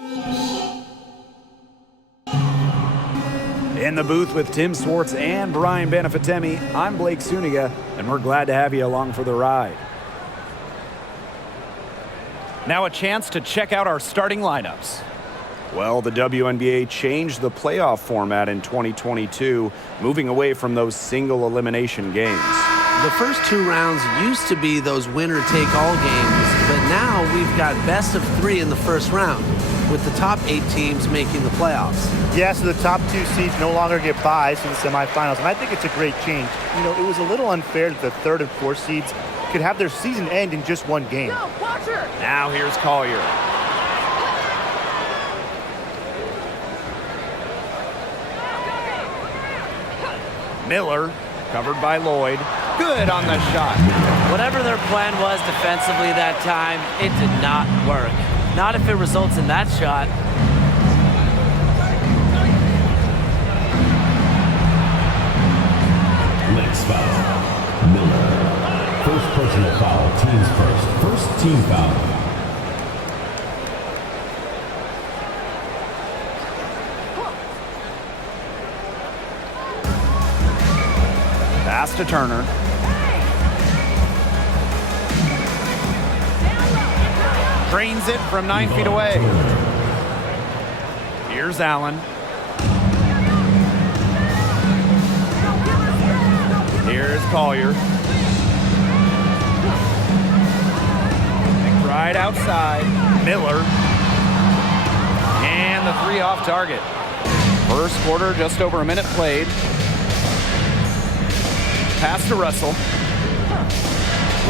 In the booth with Tim Swartz and Brian Benefitemi, I'm Blake Suniga, and we're glad to have you along for the ride. Now a chance to check out our starting lineups. Well, the WNBA changed the playoff format in 2022, moving away from those single elimination games. The first 2 rounds used to be those winner-take-all games, but now we've got best of 3 in the first round, with the top 8 teams making the playoffs. Yeah, so the top 2 seeds no longer get buys in the semifinals, and I think it's a great change. You know, it was a little unfair that the 3rd and 4th seeds could have their season end in just 1 game. Now here's Collier. Miller, covered by Lloyd. Good on the shot. Whatever their plan was defensively that time, it did not work. Not if it results in that shot. Next foul, Miller. First personal foul, teams first. First team foul. Pass to Turner. Drains it from 9 feet away. Here's Allen. Here's Collier. Right outside. Miller. And the 3 off target. First quarter, just over a minute played. Pass to Russell.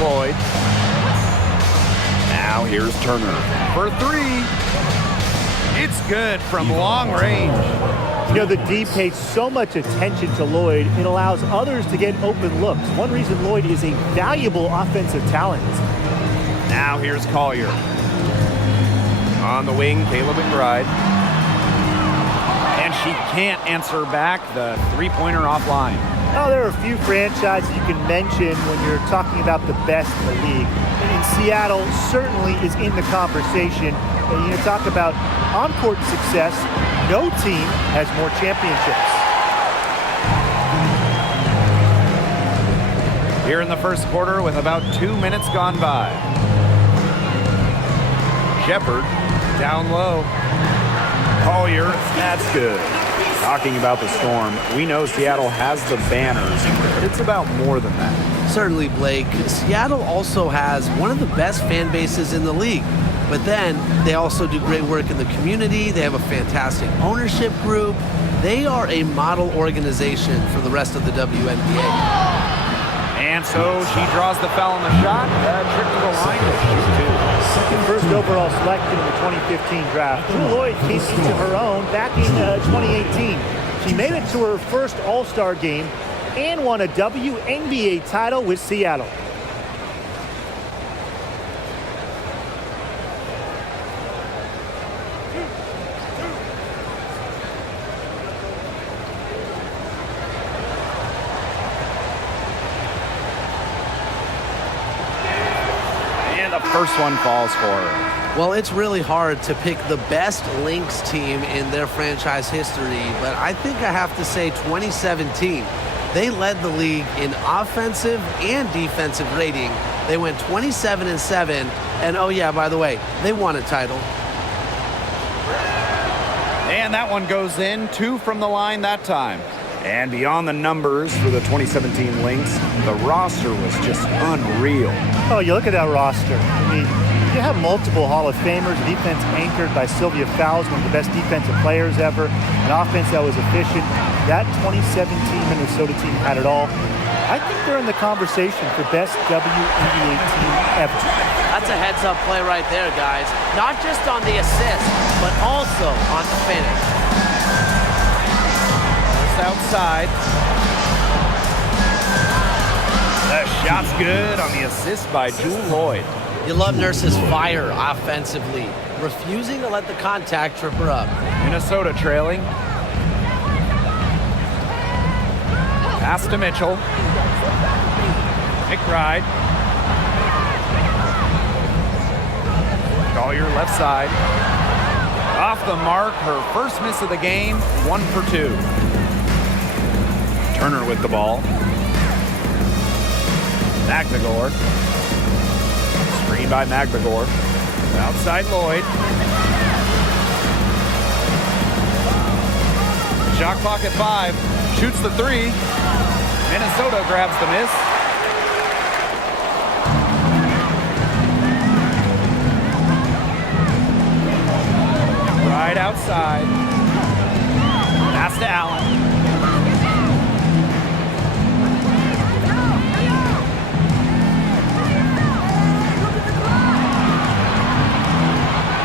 Lloyd. Now here's Turner for 3. It's good from long range. You know, the D pays so much attention to Lloyd, it allows others to get open looks. One reason Lloyd is a valuable offensive talent. Now here's Collier. On the wing, Caleb McBride. And she can't answer back the 3-pointer offline. Oh, there are a few franchises you can mention when you're talking about the best in the league. And Seattle certainly is in the conversation. You talk about on-court success, no team has more championships. Here in the first quarter with about 2 minutes gone by. Shepard down low. Collier, that's good. Talking about the Storm, we know Seattle has the banners, but it's about more than that. Certainly, Blake. Seattle also has one of the best fan bases in the league. But then they also do great work in the community. They have a fantastic ownership group. They are a model organization for the rest of the WNBA. And so she draws the foul on the shot. Trip to the line to shoot 2. First overall selection in the 2015 draft. Drew Lloyd came into her own back in 2018. She made it to her first All-Star game and won a WNBA title with Seattle. First one falls for her. Well, it's really hard to pick the best Lynx team in their franchise history, but I think I have to say 2017. They led the league in offensive and defensive rating. They went 27-7, and oh yeah, by the way, they won a title. And that one goes in, 2 from the line that time. And beyond the numbers for the 2017 Lynx, the roster was just unreal. Oh, you look at that roster. I mean, you have multiple Hall of Famers, defense anchored by Sylvia Fowles, one of the best defensive players ever, an offense that was efficient. That 2017 Minnesota team had it all. I think they're in the conversation for best WNBA team ever. That's a heads-up play right there, guys. Not just on the assist, but also on the finish. Outside. The shot's good on the assist by Jewel Lloyd. You love Nurse's fire offensively, refusing to let the contact trip her up. Minnesota trailing. Pass to Mitchell. McBride. Collier left side. Off the mark, her first miss of the game, 1 for 2. Turner with the ball. Magdagor. Screen by Magdagor. Outside Lloyd. Shot clock at 5. Shoots the 3. Minnesota grabs the miss. Right outside. Pass to Allen.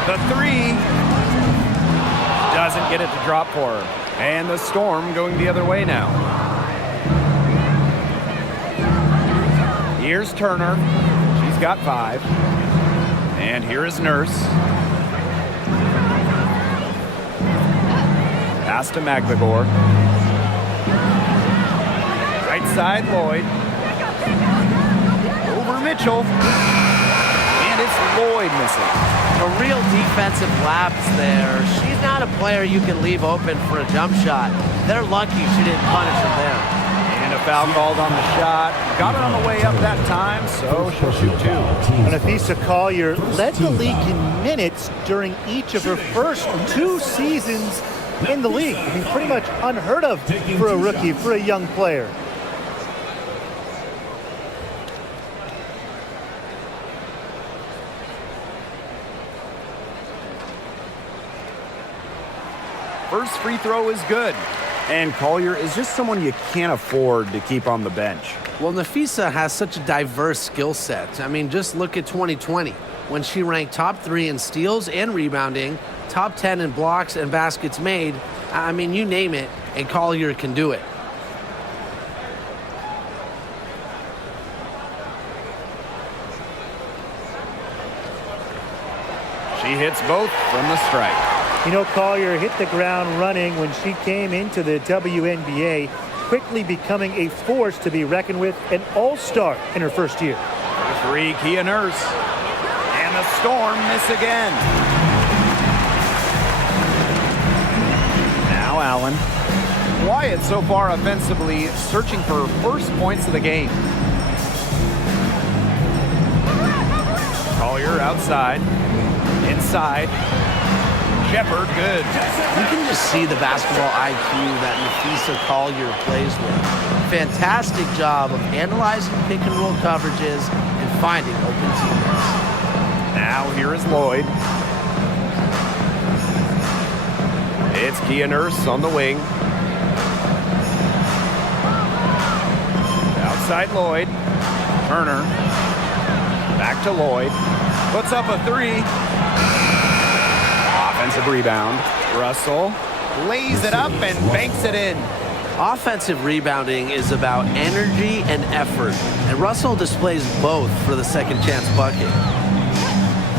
The 3 doesn't get it to drop for her. And the Storm going the other way now. Here's Turner. She's got 5. And here is Nurse. Pass to Magdagor. Right side, Lloyd. Over Mitchell. And it's Lloyd missing. A real defensive lapse there. She's not a player you can leave open for a jump shot. They're lucky she didn't punish her there. And a foul called on the shot. Got it on the way up that time, so she'll shoot 2. And Afisa Collier led the league in minutes during each of her first 2 seasons in the league. I mean, pretty much unheard of for a rookie, for a young player. First free throw is good. And Collier is just someone you can't afford to keep on the bench. Well, Nafisa has such a diverse skill set. I mean, just look at 2020 when she ranked top 3 in steals and rebounding, top 10 in blocks and baskets made. I mean, you name it, and Collier can do it. She hits both from the strike. You know, Collier hit the ground running when she came into the WNBA, quickly becoming a force to be reckoned with, an all-star in her first year. For 3, Kia Nurse. And the Storm miss again. Now Allen. Wyatt so far offensively searching for first points of the game. Collier outside. Inside. Shepard, good. You can just see the basketball IQ that Nafisa Collier plays with. Fantastic job of analyzing pick and roll coverages and finding open teammates. Now here is Lloyd. It's Kia Nurse on the wing. Outside Lloyd. Turner. Back to Lloyd. Puts up a 3. Offensive rebound. Russell lays it up and banks it in. Offensive rebounding is about energy and effort, and Russell displays both for the second chance bucket.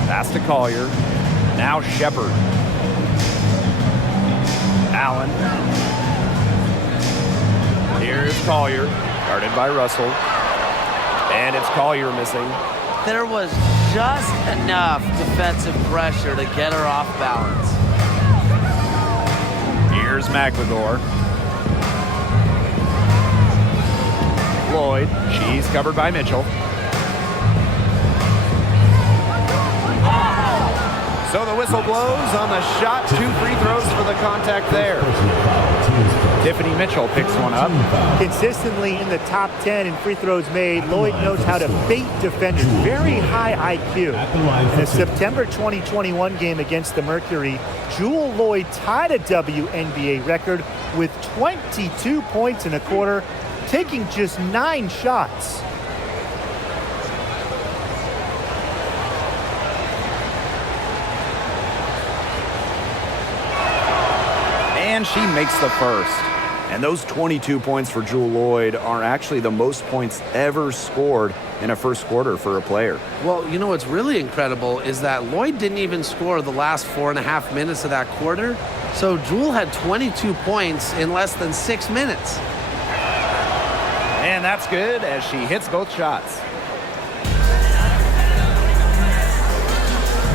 Pass to Collier. Now Shepard. Allen. Here's Collier. Guarded by Russell. And it's Collier missing. There was just enough defensive pressure to get her off balance. Here's Magdagor. Lloyd. She's covered by Mitchell. So the whistle blows on the shot. 2 free throws for the contact there. Tiffany Mitchell picks one up. Consistently in the top 10 in free throws made, Lloyd knows how to bait defenders. Very high IQ. In a September 2021 game against the Mercury, Jewel Lloyd tied a WNBA record with 22 points in a quarter, taking just 9 shots. And she makes the first. And those 22 points for Jewel Lloyd are actually the most points ever scored in a first quarter for a player. Well, you know what's really incredible is that Lloyd didn't even score the last 4.5 minutes of that quarter. So Jewel had 22 points in less than 6 minutes. And that's good as she hits both shots.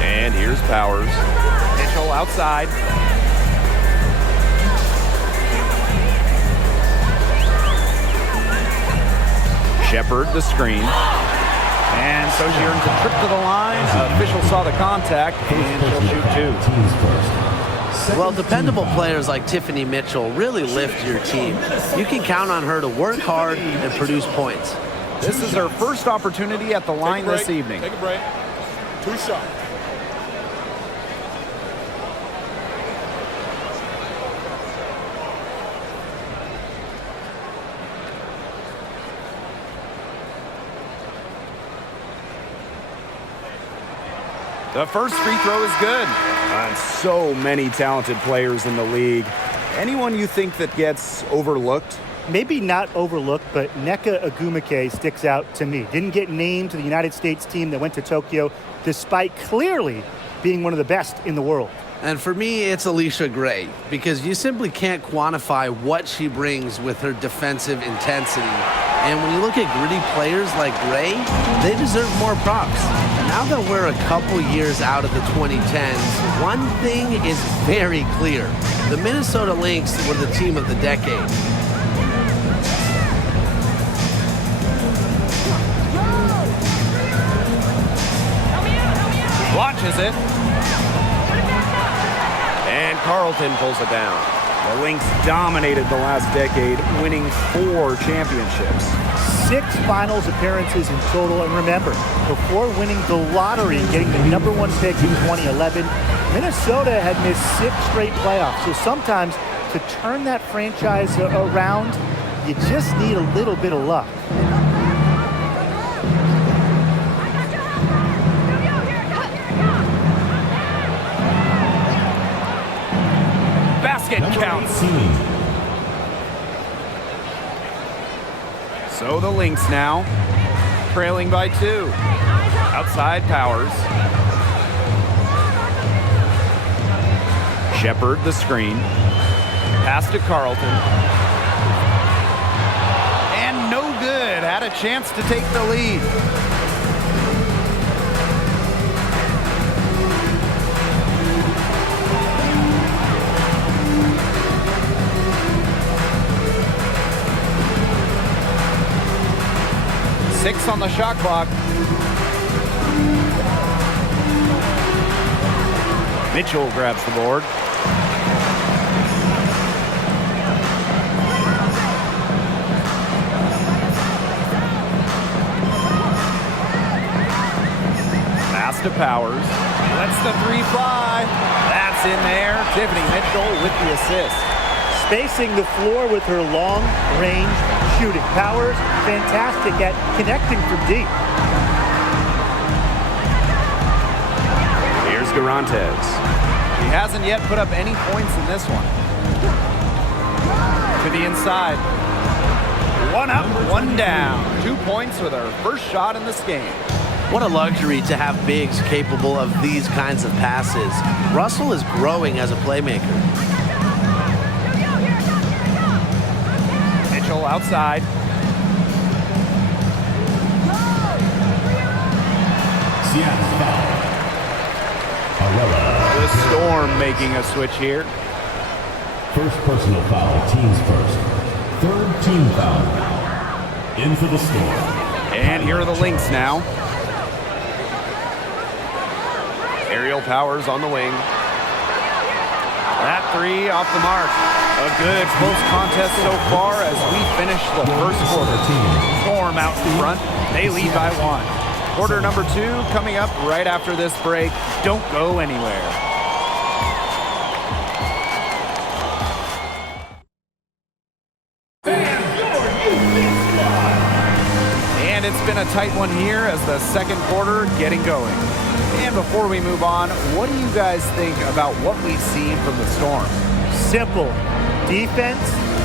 And here's Powers. It's Mitchell outside. Shepard the screen. And so she earns a trip to the line. Official saw the contact, and she'll shoot two. Teams first. Well, dependable players like Tiffany Mitchell really lift your team. You can count on her to work hard and produce points. This is her first opportunity at the line this evening. Take a break. 2 shots. The first free throw is good. And so many talented players in the league. Anyone you think that gets overlooked? Maybe not overlooked, but Nneka Agumike sticks out to me. Didn't get named to the United States team that went to Tokyo, despite clearly being one of the best in the world. And for me, it's Alicia Gray, because you simply can't quantify what she brings with her defensive intensity. And when you look at gritty players like Gray, they deserve more props. Now that we're a couple years out of the 2010s, one thing is very clear. The Minnesota Lynx were the team of the decade. Launches it. And Carlton pulls it down. The Lynx dominated the last decade, winning 4 championships. 6 finals appearances in total. And remember, before winning the lottery and getting the #1 pick in 2011, Minnesota had missed 6 straight playoffs. So sometimes to turn that franchise around, you just need a little bit of luck. Basket counts. So the Lynx now, trailing by 2. Outside Powers. Shepard the screen. Pass to Carlton. And no good. Had a chance to take the lead. Six on the shot clock. Mitchell grabs the board. Pass to Powers. Lets the 3 fly. That's in there. Tiffany Mitchell with the assist. Spacing the floor with her long-range shooting. Powers, fantastic at connecting from deep. Here's Garantes. He hasn't yet put up any points in this one. To the inside. 1 up, 1 down. 2 points with her first shot in this game. What a luxury to have bigs capable of these kinds of passes. Russell is growing as a playmaker. Mitchell outside. Seattle foul. The Storm making a switch here. First personal foul, teams first. Third team foul. In for the Storm. And here are the Lynx now. Aerial Powers on the wing. That 3 off the mark. A good close contest so far as we finish the first quarter. Storm out in front. They lead by 1. Quarter number 2 coming up right after this break. Don't go anywhere. And it's been a tight one here as the second quarter getting going. And before we move on, what do you guys think about what we've seen from the Storm? Simple. Defense,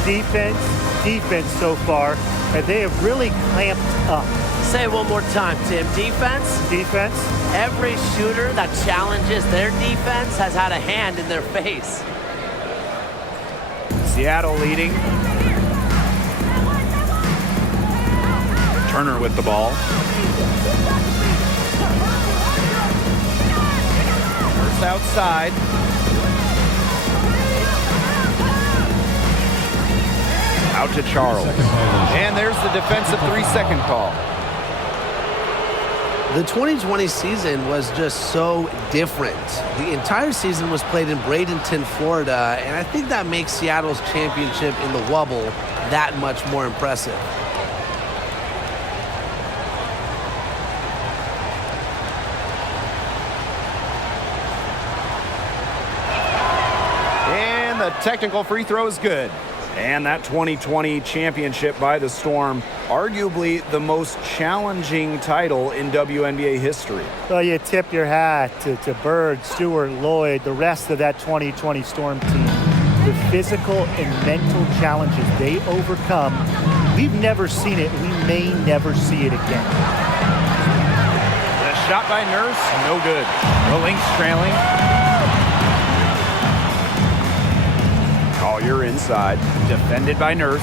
defense, defense so far. And they have really clamped up. Say it one more time, Tim. Defense? Defense. Every shooter that challenges their defense has had a hand in their face. Seattle leading. Turner with the ball. First outside. Out to Charles. And there's the defensive 3-second call. The 2020 season was just so different. The entire season was played in Bradenton, Florida, and I think that makes Seattle's championship in the Wubble that much more impressive. And the technical free throw is good. And that 2020 championship by the Storm, arguably the most challenging title in WNBA history. Well, you tip your hat to Bird, Stewart, Lloyd, the rest of that 2020 Storm team. The physical and mental challenges they overcome, we've never seen it. We may never see it again. The shot by Nurse, no good. The Lynx trailing. Collier inside, defended by Nurse.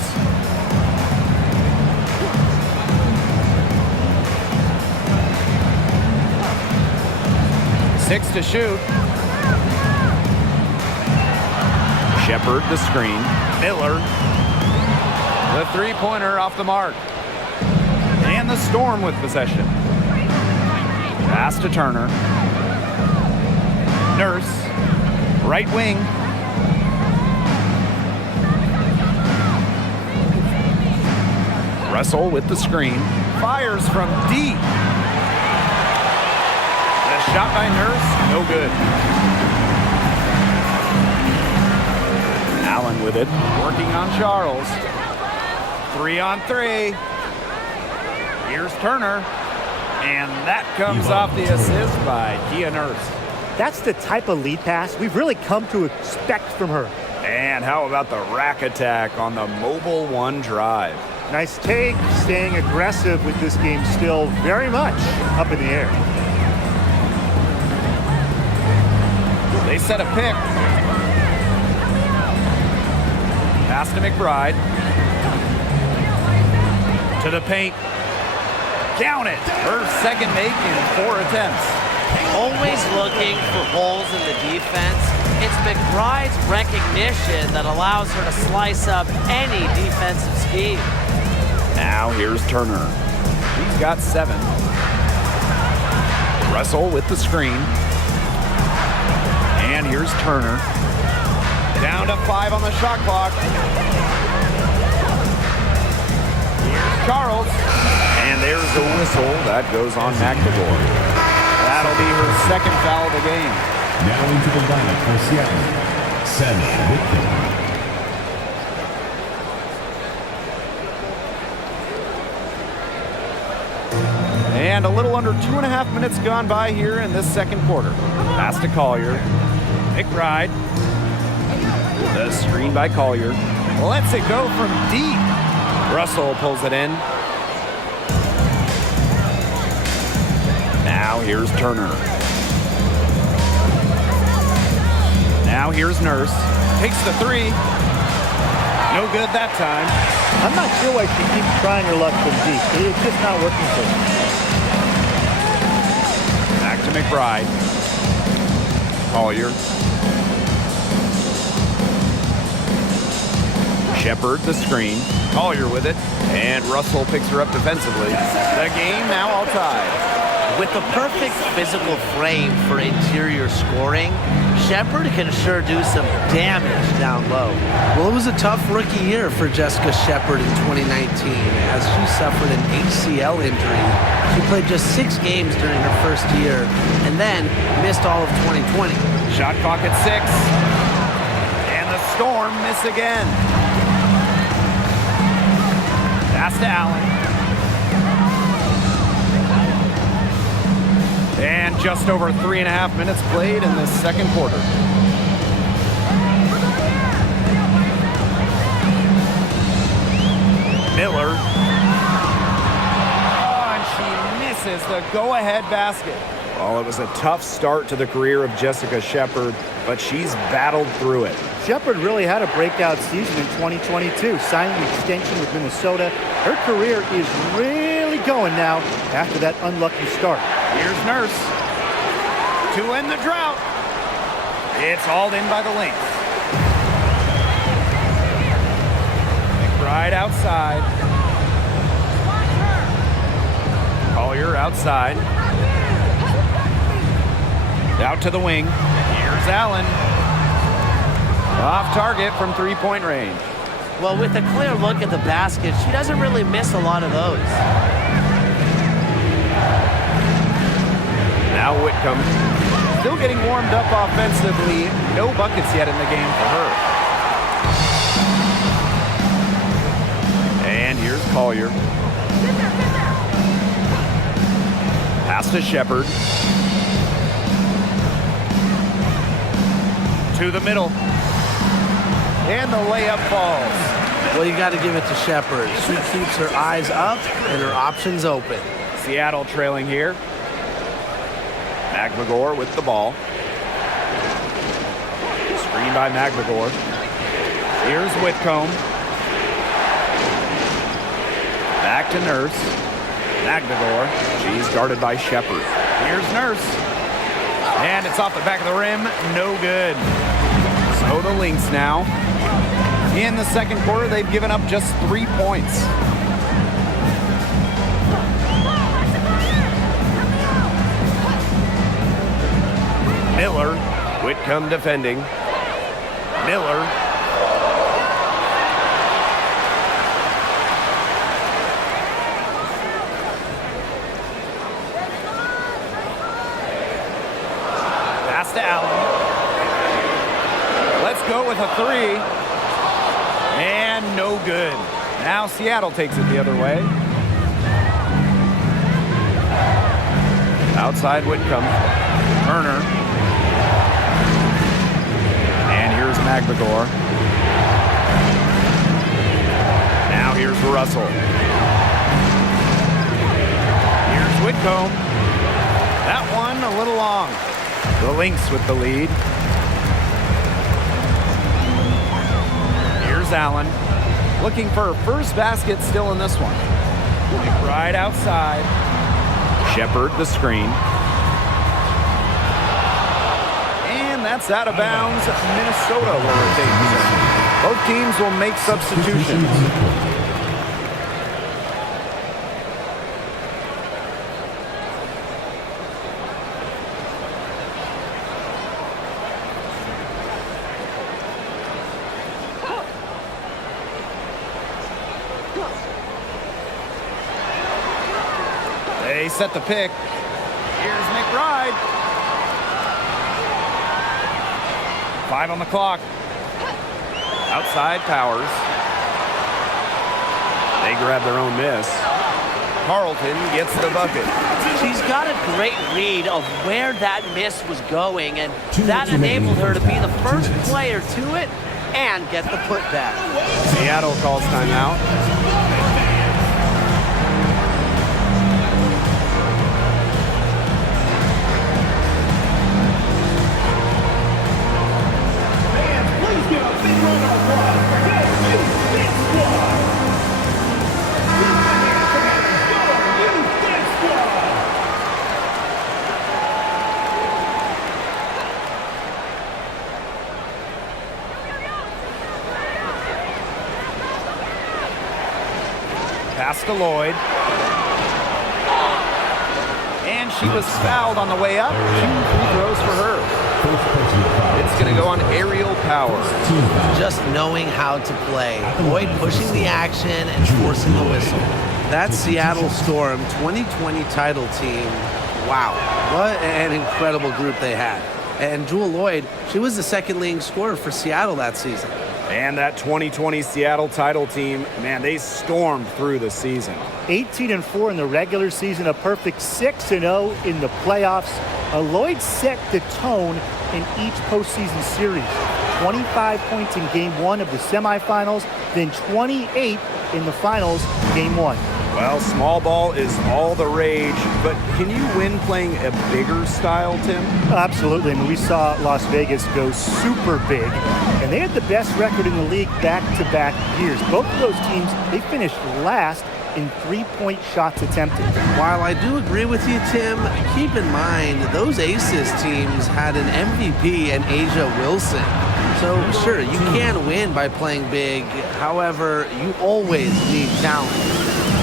Six to shoot. Shepard the screen. Miller. The three-pointer off the mark. And the Storm with possession. Pass to Turner. Nurse. Right wing. Russell with the screen. Fires from deep. The shot by Nurse, no good. Allen with it, working on Charles. 3-on-3. Here's Turner. And that comes off the assist by Kia Nurse. That's the type of lead pass we've really come to expect from her. And how about the rack attack on the mobile one drive? Nice take, staying aggressive with this game still very much up in the air. They set a pick. Pass to McBride. To the paint. Count it. Her second make in 4 attempts. Always looking for holes in the defense. It's McBride's recognition that allows her to slice up any defensive scheme. Now here's Turner. She's got 7. Russell with the screen. And here's Turner. Down to 5 on the shot clock. Here's Charles. And there's the whistle. That goes on McNamara. That'll be her second foul of the game. Now into the lineup for Seattle, Sammy Whitfield. And a little under 2.5 minutes gone by here in this second quarter. Pass to Collier. McBride. The screen by Collier. Lets it go from deep. Russell pulls it in. Now here's Turner. Now here's Nurse. Takes the 3. No good that time. I'm not sure why she keeps trying her luck from deep. It's just not working for her. Back to McBride. Collier. Shepard the screen. Collier with it. And Russell picks her up defensively. The game now all tied. With the perfect physical frame for interior scoring, Shepard can sure do some damage down low. Well, it was a tough rookie year for Jessica Shepard in 2019 as she suffered an ACL injury. She played just 6 games during her first year and then missed all of 2020. Shot clock at 6. And the Storm miss again. Pass to Allen. And just over 3.5 minutes played in this second quarter. Miller. Oh, and she misses the go-ahead basket. Well, it was a tough start to the career of Jessica Shepard, but she's battled through it. Shepard really had a breakout season in 2022, signing an extension with Minnesota. Her career is really going now after that unlucky start. Here's Nurse to end the drought. It's hauled in by the Lynx. McBride outside. Collier outside. Out to the wing. Here's Allen. Off target from three-point range. Well, with a clear look at the basket, she doesn't really miss a lot of those. Now Whitcomb. Still getting warmed up offensively. No buckets yet in the game for her. And here's Collier. Pass to Shepard. To the middle. And the layup falls. Well, you got to give it to Shepard. She keeps her eyes up and her options open. Seattle trailing here. McMagor with the ball. Screen by McMagor. Here's Whitcomb. Back to Nurse. McMagor. She's guarded by Shepard. Here's Nurse. And it's off the back of the rim. No good. So the Lynx now. In the second quarter, they've given up just 3 points. Miller. Whitcomb defending. Miller. Pass to Allen. Let's go with a three. And no good. Now Seattle takes it the other way. Outside Whitcomb. Turner. And here's McMagor. Now here's Russell. Here's Whitcomb. That one a little long. The Lynx with the lead. Here's Allen. Looking for her first basket still in this one. McBride outside. Shepard the screen. And that's out of bounds. Minnesota will retain possession. Both teams will make substitutions. They set the pick. Here's McBride. 5 on the clock. Outside Powers. They grab their own miss. Carlton gets the bucket. She's got a great read of where that miss was going, and that enabled her to be the first player to it and get the putback. Seattle calls timeout. Pass to Lloyd. And she was fouled on the way up. 2 free throws for her. It's going to go on Aerial Power. Just knowing how to play. Lloyd pushing the action and forcing the whistle. That Seattle Storm 2020 title team, wow, what an incredible group they had. And Jewel Lloyd, she was the second leading scorer for Seattle that season. And that 2020 Seattle title team, man, they stormed through the season. 18-4 in the regular season, a perfect 6-0 in the playoffs. Lloyd set the tone in each postseason series. 25 points in Game 1 of the semifinals, then 28 in the finals, Game 1. Well, small ball is all the rage, but can you win playing a bigger style, Tim? Absolutely. I mean, we saw Las Vegas go super big, and they had the best record in the league back-to-back years. Both of those teams, they finished last in three-point shots attempted. While I do agree with you, Tim, keep in mind those Aces teams had an MVP in Asia Wilson. So, sure, you can win by playing big. However, you always need talent.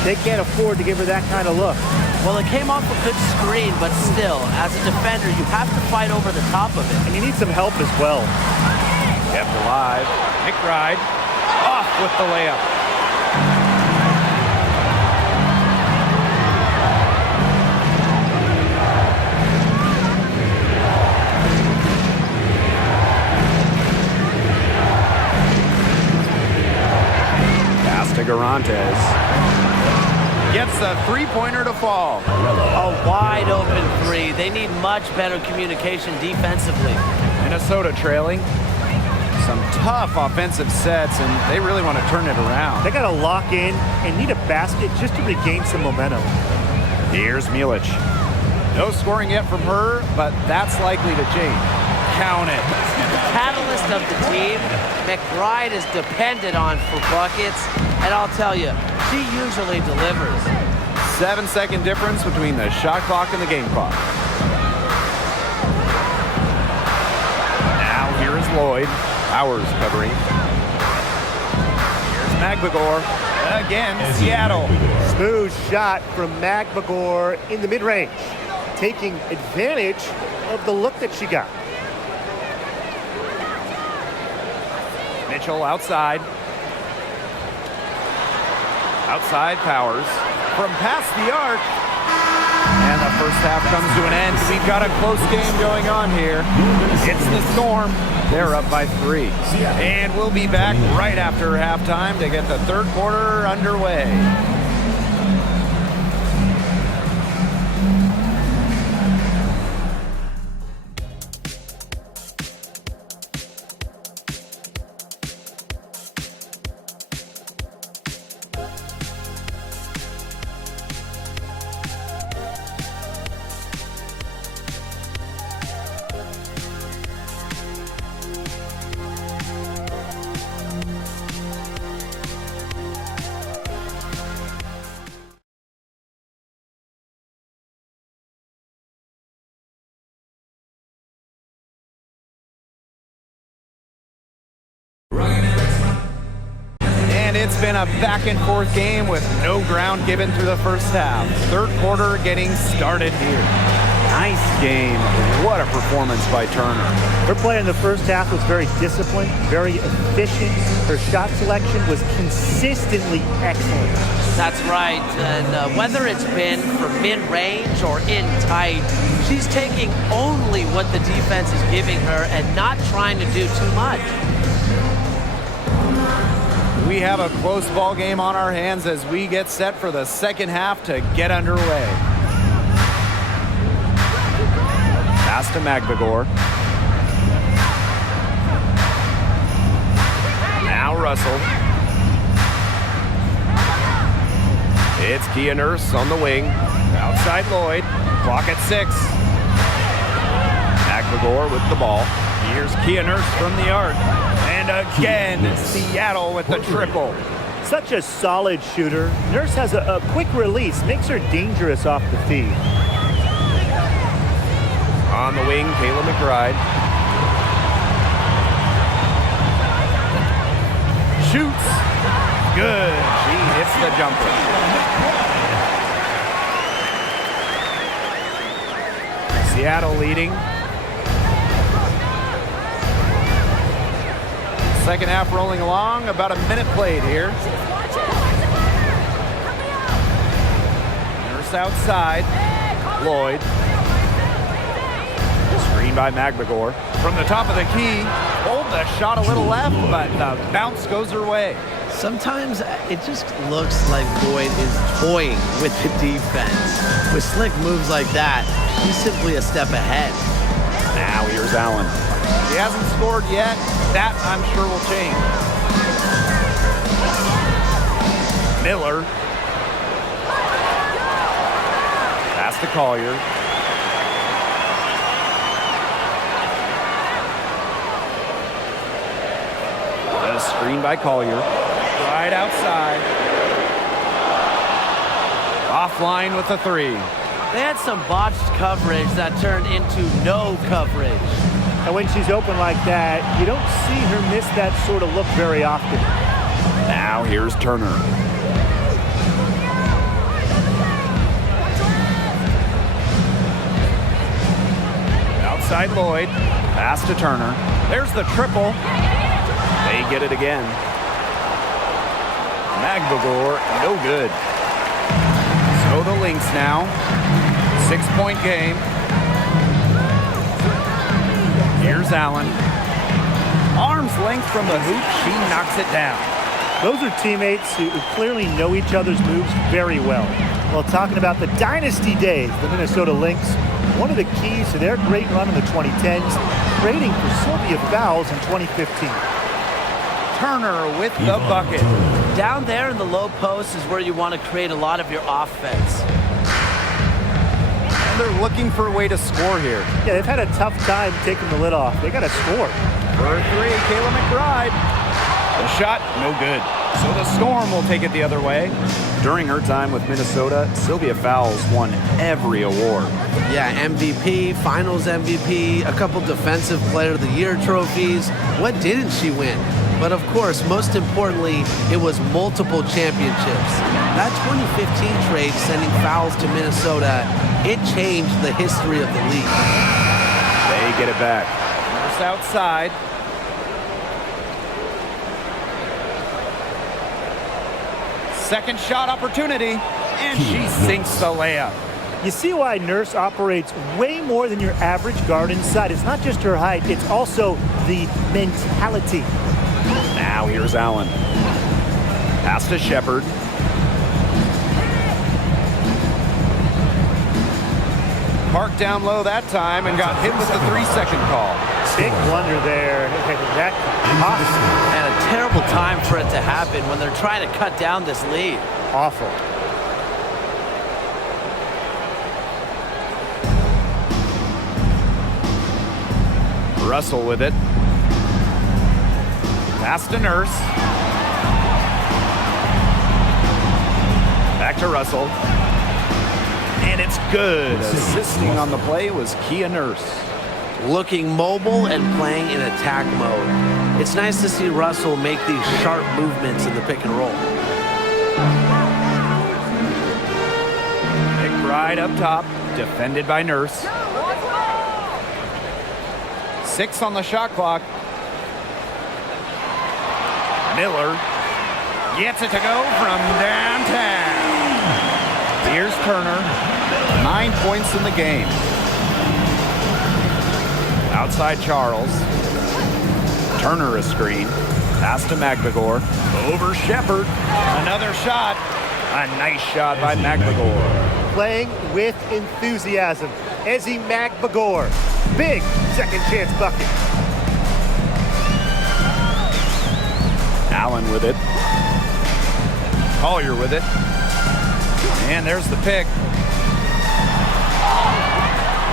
They can't afford to give her that kind of look. Well, it came off a good screen, but still, as a defender, you have to fight over the top of it. And you need some help as well. Kept alive. McBride off with the layup. Pass to Garantes. Gets the three-pointer to fall. A wide open three. They need much better communication defensively. Minnesota trailing. Some tough offensive sets, and they really want to turn it around. They got to lock in and need a basket just to regain some momentum. Here's Milic. No scoring yet from her, but that's likely to change. Count it. Catalyst of the team, McBride is depended on for buckets, and I'll tell you, she usually delivers. 7-second difference between the shot clock and the game clock. Now here is Lloyd. Powers covering. Here's Magbagor. Again, Seattle. Smooth shot from Magbagor in the mid-range, taking advantage of the look that she got. Mitchell outside. Outside Powers. From past the arc. And the first half comes to an end. We've got a close game going on here. It's the Storm. They're up by 3. And we'll be back right after halftime to get the third quarter underway. And it's been a back-and-forth game with no ground given through the first half. Third quarter getting started here. Nice game. What a performance by Turner. Her play in the first half was very disciplined, very efficient. Her shot selection was consistently excellent. That's right, and whether it's been from mid-range or in tight, she's taking only what the defense is giving her and not trying to do too much. We have a close ball game on our hands as we get set for the second half to get underway. Pass to Magbagor. Now Russell. It's Kia Nurse on the wing. Outside Lloyd. Clock at 6. Magbagor with the ball. Here's Kia Nurse from the arc. And again, Seattle with the triple. Such a solid shooter. Nurse has a quick release, makes her dangerous off the feed. On the wing, Kayla McBride. Shoots. Good. She hits the jumper. Seattle leading. Second half rolling along, about a minute played here. Nurse outside. Lloyd. Screen by Magbagor. From the top of the key, hold the shot a little left, but the bounce goes her way. Sometimes it just looks like Lloyd is toying with the defense. With slick moves like that, he's simply a step ahead. Now here's Allen. He hasn't scored yet. That, I'm sure, will change. Miller. Pass to Collier. And a screen by Collier. Right outside. Offline with the three. They had some botched coverage that turned into no coverage. And when she's open like that, you don't see her miss that sort of look very often. Now here's Turner. Outside Lloyd. Pass to Turner. There's the triple. They get it again. Magbagor, no good. So the Lynx now. 6-point game. Here's Allen. Arm's length from the hoop. She knocks it down. Those are teammates who clearly know each other's moves very well. Well, talking about the dynasty days, the Minnesota Lynx, one of the keys to their great run in the 2010s, trading for Sylvia Fowles in 2015. Turner with the bucket. Down there in the low post is where you want to create a lot of your offense. And they're looking for a way to score here. Yeah, they've had a tough time taking the lid off. They got to score. For three, Kayla McBride. The shot, no good. So the Storm will take it the other way. During her time with Minnesota, Sylvia Fowles won every award. Yeah, MVP, Finals MVP, a couple Defensive Player of the Year trophies. What didn't she win? But of course, most importantly, it was multiple championships. That 2015 trade sending Fowles to Minnesota, it changed the history of the league. They get it back. First outside. Second shot opportunity, and she sinks the layup. You see why Nurse operates way more than your average guard inside. It's not just her height, it's also the mentality. Now here's Allen. Pass to Shepard. Parked down low that time and got hit with the 3-second call. Big blunder there. That cost And a terrible time for it to happen when they're trying to cut down this lead. awful. Russell with it. Pass to Nurse. Back to Russell. And it's good. Assisting on the play was Kia Nurse. Looking mobile and playing in attack mode. It's nice to see Russell make these sharp movements in the pick and roll. McBride up top, defended by Nurse. 6 on the shot clock. Miller gets it to go from downtown. Here's Turner. 9 points in the game. Outside Charles. Turner a screen. Pass to Magbagor. Over Shepard. Another shot. A nice shot by Magbagor. Playing with enthusiasm. Ezzy Magbagor. Big second chance bucket. Allen with it. Collier with it. And there's the pick.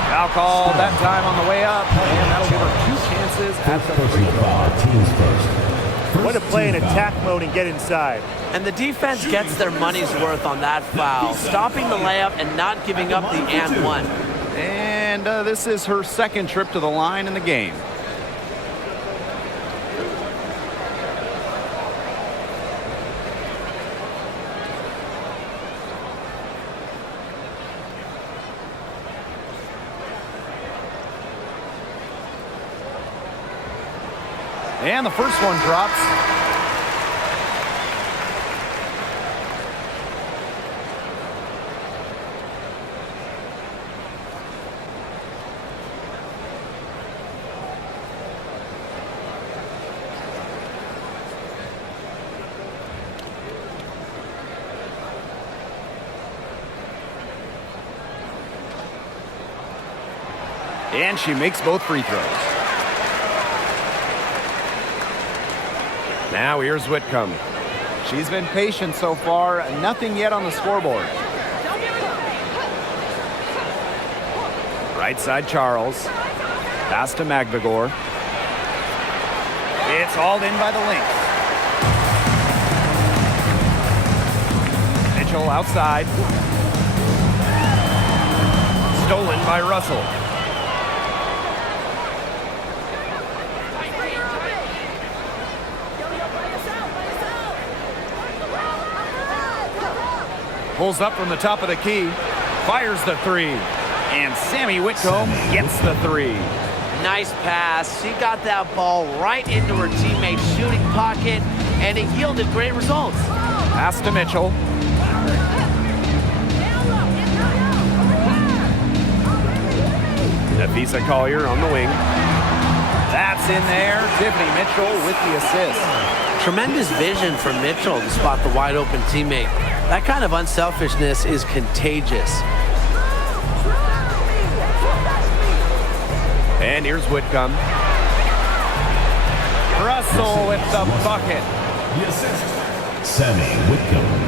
Foul call that time on the way up. And that'll give her 2 chances at the free throw. Teams first. Way to play in attack mode and get inside. And the defense gets their money's worth on that foul, stopping the layup and not giving up the and one. And this is her second trip to the line in the game. And the first one drops. And she makes both free throws. Now here's Whitcomb. She's been patient so far. Nothing yet on the scoreboard. Right side Charles. Pass to Magbagor. It's hauled in by the Lynx. Mitchell outside. Stolen by Russell. Pulls up from the top of the key, fires the three, and Sammy Whitcomb gets the three. Nice pass. She got that ball right into her teammate's shooting pocket, and it yielded great results. Pass to Mitchell. Nafisa Collier on the wing. That's in there. Tiffany Mitchell with the assist. Tremendous vision from Mitchell to spot the wide open teammate. That kind of unselfishness is contagious. And here's Whitcomb. Russell with the bucket. The assist, Sammy Whitcomb.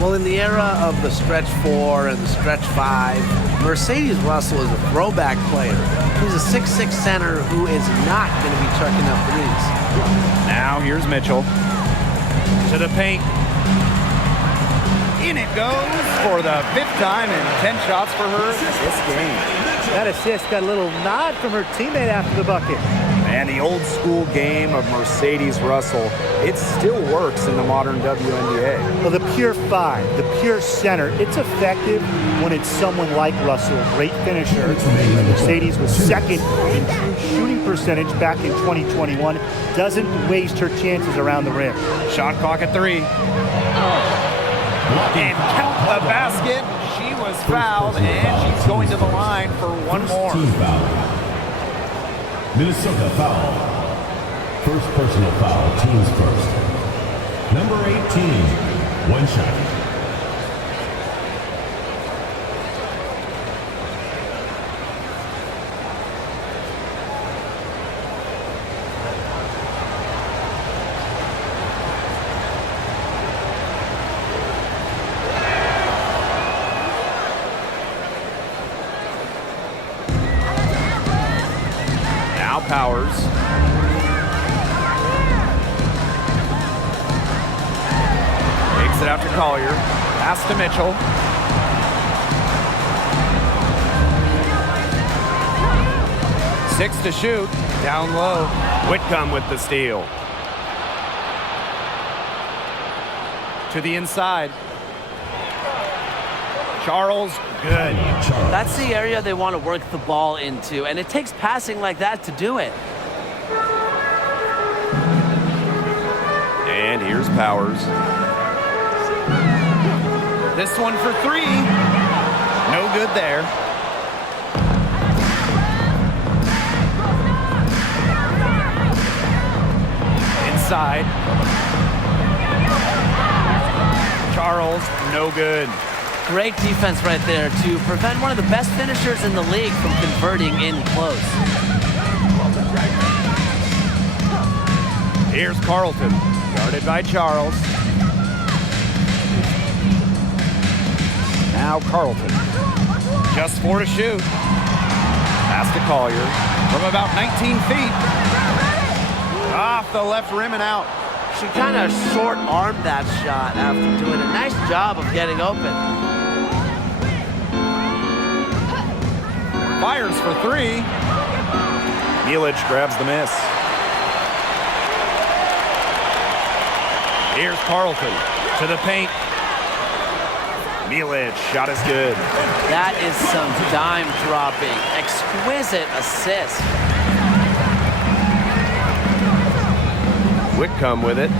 Well, in the era of the stretch 4 and the stretch 5, Mercedes Russell is a throwback player. He's a 6'6" center who is not going to be chucking up threes. Now here's Mitchell. To the paint. In it goes for the 5th time and 10 shots for her this game. That assist got a little nod from her teammate after the bucket. And the old school game of Mercedes Russell, it still works in the modern WNBA. Well, the pure 5, the pure center, it's effective when it's someone like Russell, great finisher. Mercedes was second in true shooting percentage back in 2021. Doesn't waste her chances around the rim. Shot clock at 3. And count the basket. She was fouled, and she's going to the line for one more. Team foul. Minnesota foul. First personal foul, teams first. Number 18, one shot. Powers. Takes it out to Collier. Pass to Mitchell. Six to shoot. Down low. Whitcomb with the steal. To the inside. Charles, good. That's the area they want to work the ball into, and it takes passing like that to do it. And here's Powers. This one for 3. No good there. Inside. Charles, no good. Great defense right there to prevent one of the best finishers in the league from converting in close. Here's Carlton, guarded by Charles. Now Carlton, just 4 to shoot. Pass to Collier from about 19 feet. Off the left rim and out. She kind of short-armed that shot after doing a nice job of getting open. Fires for 3. Milic grabs the miss. Here's Carlton to the paint. Milic, shot is good. That is some dime dropping. Exquisite assist. Whitcomb with it.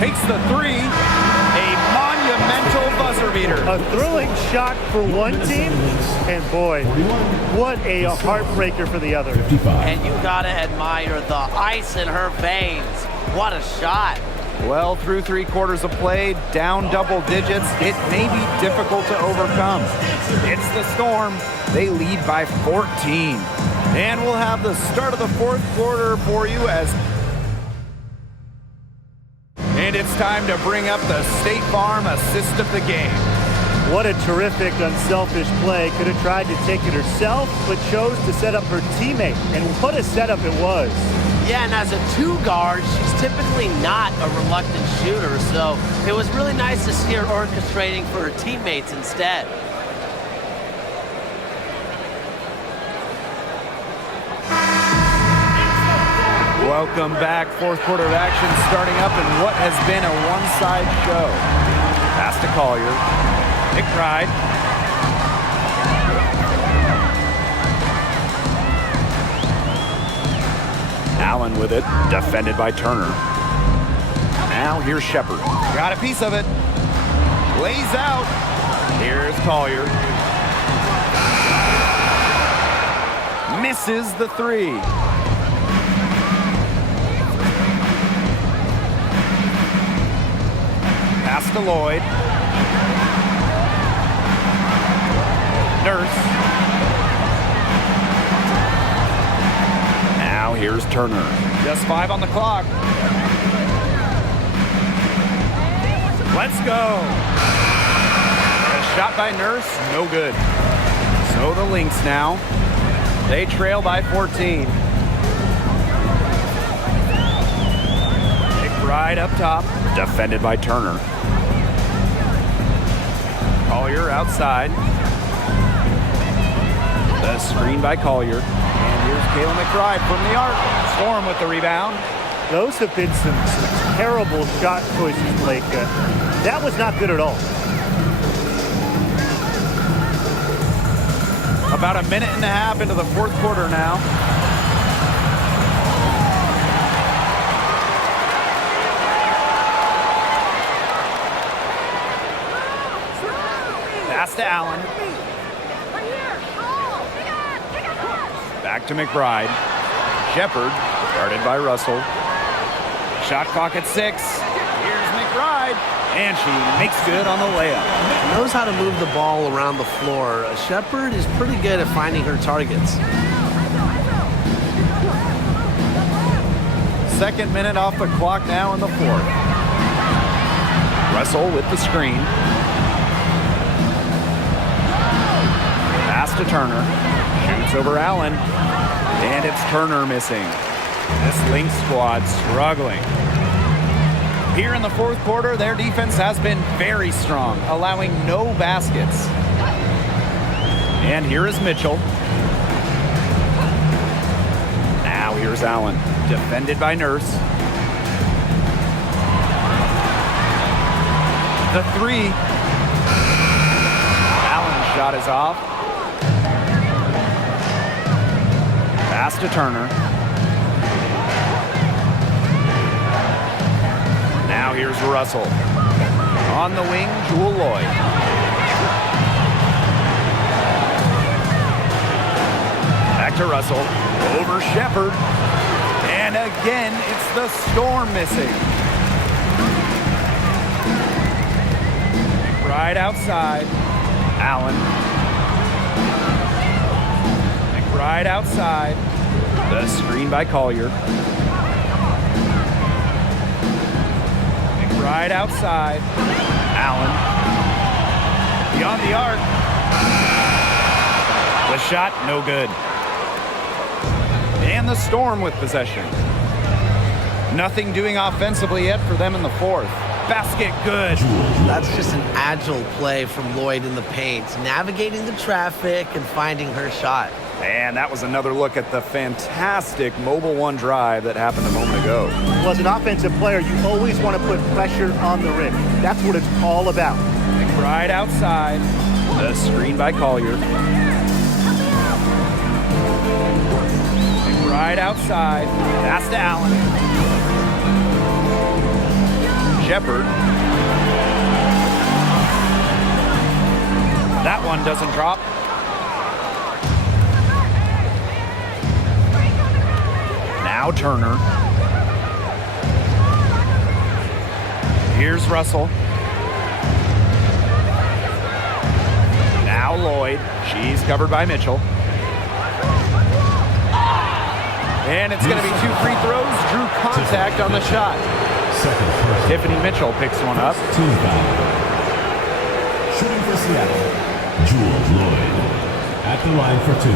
Takes the 3. A monumental buzzer beater. A thrilling shot for one team, and boy, what a heartbreaker for the other. 55. And you gotta admire the ice in her veins. What a shot. Well, through 3 quarters of play, down double digits, it may be difficult to overcome. It's the Storm. They lead by 14. And we'll have the start of the 4th quarter for you and it's time to bring up the State Farm assist of the game. What a terrific, unselfish play. Could have tried to take it herself, but chose to set up her teammate. And what a setup it was. Yeah, and as a 2 guard, she's typically not a reluctant shooter, so it was really nice to see her orchestrating for her teammates instead. Welcome back. Fourth quarter of action starting up in what has been a one-side show. Pass to Collier. McBride. Allen with it, defended by Turner. Now here's Shepard. Got a piece of it. Lays out. Here's Collier. Misses the 3. Pass to Lloyd. Nurse. Now here's Turner. Just 5 on the clock. Let's go. A shot by Nurse, no good. So the Lynx now. They trail by 14. McBride up top. Defended by Turner. Collier outside. The screen by Collier. And here's Kayla McBride from the arc. Storm with the rebound. Those have been some terrible shot choices, Blake. That was not good at all. About a minute and a half into the fourth quarter now. Pass to Allen. Back to McBride. Shepard, guarded by Russell. Shot clock at 6. Here's McBride, and she makes good on the layup. Knows how to move the ball around the floor. Shepard is pretty good at finding her targets. Second minute off the clock now in the fourth. Russell with the screen. Pass to Turner. Shoots over Allen. And it's Turner missing. This Lynx squad struggling. Here in the fourth quarter, their defense has been very strong, allowing no baskets. And here is Mitchell. Now here's Allen. Defended by Nurse. The 3. Allen's shot is off. Pass to Turner. Now here's Russell. On the wing, Jewel Lloyd. Back to Russell. Over Shepard. And again, it's the Storm missing. McBride outside. Allen. McBride outside. The screen by Collier. McBride outside. Allen. Beyond the arc. The shot, no good. And the Storm with possession. Nothing doing offensively yet for them in the fourth. Basket good. That's just an agile play from Lloyd in the paint, navigating the traffic and finding her shot. And that was another look at the fantastic Mobile One drive that happened a moment ago. Well, as an offensive player, you always want to put pressure on the rim. That's what it's all about. McBride outside. The screen by Collier. McBride outside. Pass to Allen. Shepard. That one doesn't drop. Now Turner. Here's Russell. Now Lloyd. She's covered by Mitchell. And it's going to be 2 free throws. Drew contact on the shot. Second person. Tiffany Mitchell picks one up. Team foul. Shooting for Seattle, Jewel Lloyd. At the line for 2.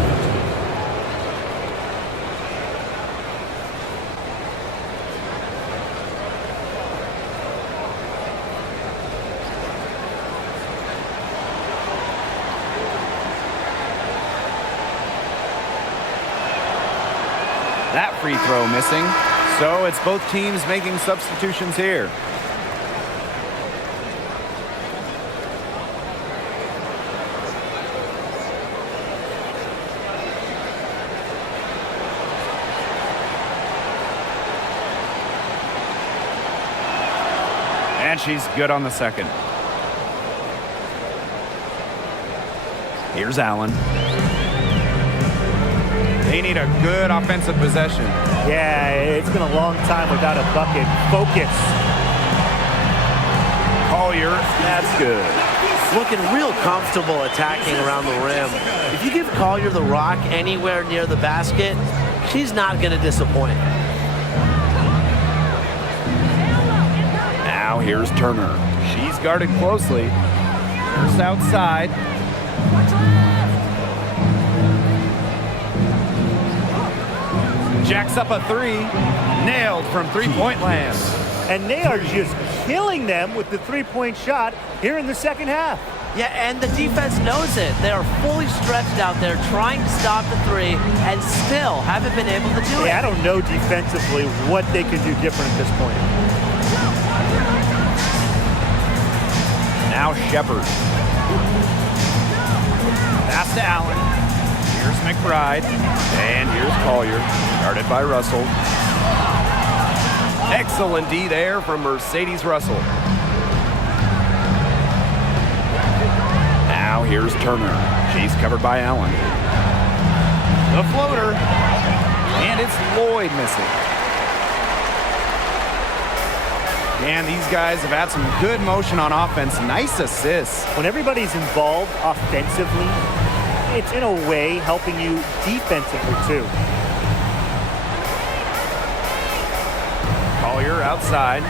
That free throw missing. So it's both teams making substitutions here. And she's good on the second. Here's Allen. They need a good offensive possession. Yeah, it's been a long time without a bucket. Focus. Collier, that's good. Looking real comfortable attacking around the rim. If you give Collier the rock anywhere near the basket, she's not going to disappoint. Now here's Turner. She's guarded closely. First outside. Jacks up a three. Nailed from three-point land. And they are just killing them with the three-point shot here in the second half. Yeah, and the defense knows it. They are fully stretched out there trying to stop the three and still haven't been able to do it. I don't know defensively what they can do different at this point. Now Shepard. Pass to Allen. Here's McBride. And here's Collier. Guarded by Russell. Excellent D there from Mercedes Russell. Now here's Turner. She's covered by Allen. The floater. And it's Lloyd missing. And these guys have had some good motion on offense. Nice assists. When everybody's involved offensively, it's in a way helping you defensively too. Collier outside.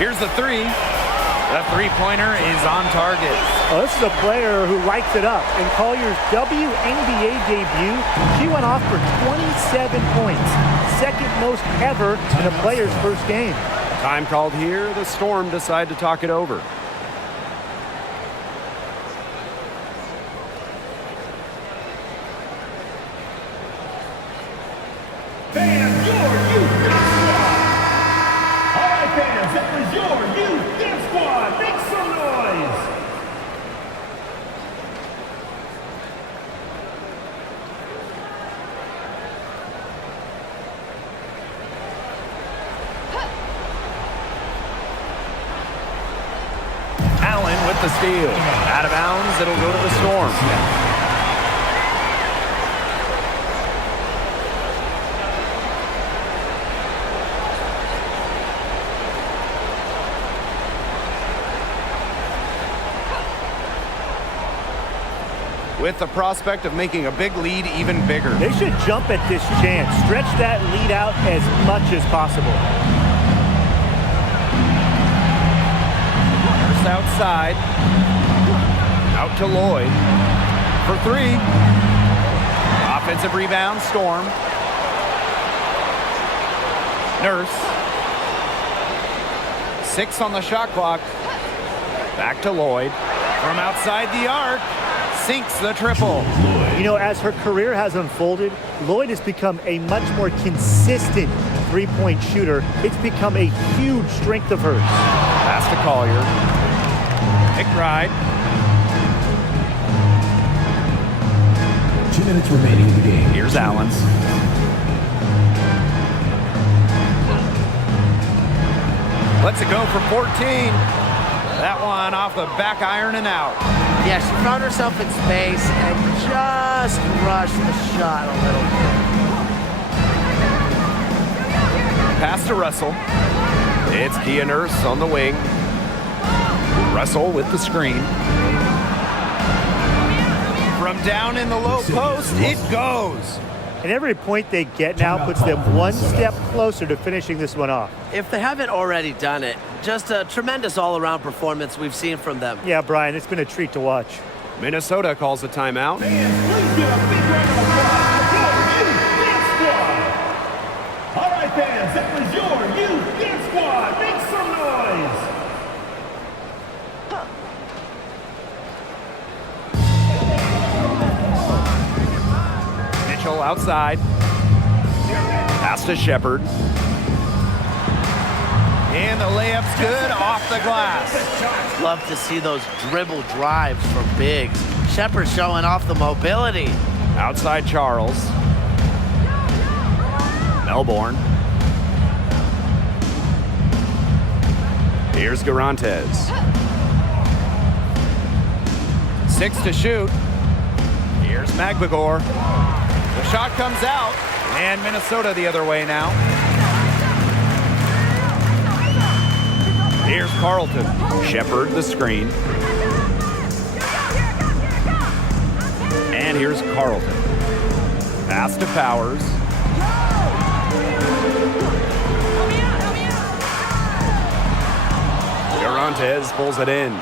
Here's the three. The three-pointer is on target. Oh, this is a player who lights it up. In Collier's WNBA debut, she went off for 27 points. Second most ever in a player's first game. Time called here. The Storm decide to talk it over. Fans, your youth dance squad. All right, fans, that was your youth dance squad. Make some noise. Allen with the steal. Out of bounds. It'll go to the Storm. With the prospect of making a big lead even bigger. They should jump at this chance. Stretch that lead out as much as possible. First outside. Out to Lloyd. For three. Offensive rebound, Storm. Nurse. 6 on the shot clock. Back to Lloyd. From outside the arc. Sinks the triple. You know, as her career has unfolded, Lloyd has become a much more consistent three-point shooter. It's become a huge strength of hers. Pass to Collier. McBride. 2 minutes remaining in the game. Here's Allen. Lets it go for 14. That one off the back iron and out. Yeah, she found herself in space and just rushed the shot a little bit. Pass to Russell. It's Kia Nurse on the wing. Russell with the screen. From down in the low post, it goes. And every point they get now puts them one step closer to finishing this one off. If they haven't already done it, just a tremendous all-around performance we've seen from them. Yeah, Brian, it's been a treat to watch. Minnesota calls a timeout. Fans, please give a big round of applause for your youth dance squad. All right, fans, that was your youth dance squad. Make some noise. Mitchell outside. Pass to Shepard. And the layup's good off the glass. Love to see those dribble drives from bigs. Shepard showing off the mobility. Outside Charles. Melbourne. Here's Garantes. 6 to shoot. Here's Magbagor. The shot comes out, and Minnesota the other way now. Here's Carlton. Shepard the screen. And here's Carlton. Pass to Powers. Garantes pulls it in.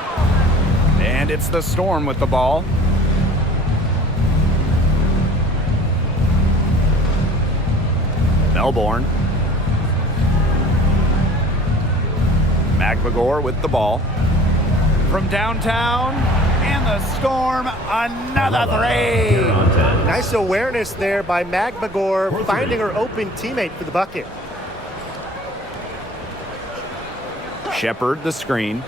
And it's the Storm with the ball. Melbourne. Magbagor with the ball. From downtown, and the Storm, another three. Nice awareness there by Magbagor, finding her open teammate for the bucket. Shepard the screen.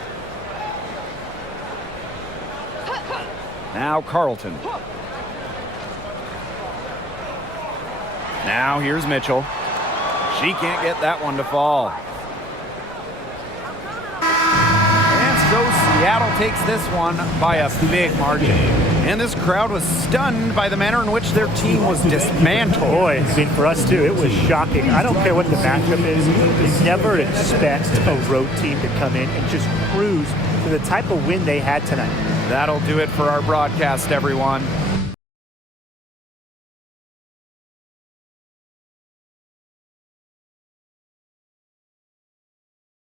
Now Carlton. Now here's Mitchell. She can't get that one to fall. And so Seattle takes this one by a big margin. And this crowd was stunned by the manner in which their team was dismantled. Boy, I mean, for us too, it was shocking. I don't care what the matchup is. You never expect a road team to come in and just cruise to the type of win they had tonight. That'll do it for our broadcast, everyone.